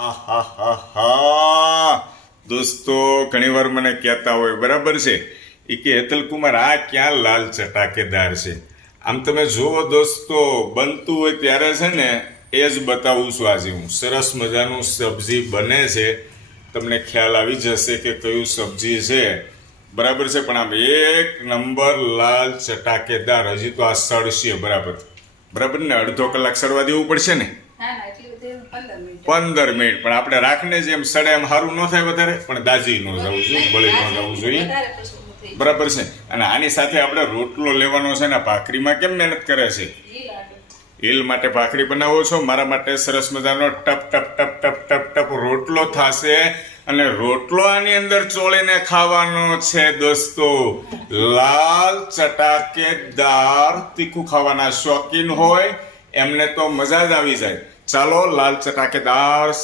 આહાહાહાહા. દોસ્તો ઘણીવાર મને કહેતા હોય બરાબર છે એ કે હેતલ કુમાર આ ક્યાં લાલ ચટાકેદાર છે. આમ તમે જુઓ દોસ્તો, બનતું હોય ત્યારે છે ને એ જ બતાવું છું. આજે હું સરસ મજાનું સબ્જી બને છે, તમને ખ્યાલ આવી જશે કે કયું સબ્જી છે. બરાબર છે, પણ આમ એક નંબર લાલ ચટાકેદાર. હજી તો આ સડશે બરાબર બરાબર ને, અડધો કલાક સડવા દેવું પડશે ને. 15 મિનિટ. પણ આપણે રાખને જેમ સડે એમ સારું ન થાય વધારે, પણ દાજી ન જવું જોઈએ, બળી ન જવું જોઈએ. બરાબર છે. અને આની સાથે આપણે રોટલો લેવાનો છે ને. ભાખરીમાં કેમ મહેનત કરે છે? ઈલ માટે ભાખરી બનાવો છો, મારા માટે સરસ મજાનો ટપ ટપ ટપ ટપ ટપ ટપ રોટલો થશે. અને રોટલો આની અંદર ચોળીને ખાવાનો છે દોસ્તો. લાલ ચટાકેદાર તીખું ખાવાના શોખીન હોય એમને તો મજા જ આવી જાય. ચાલો લાલ ચટાકેદાર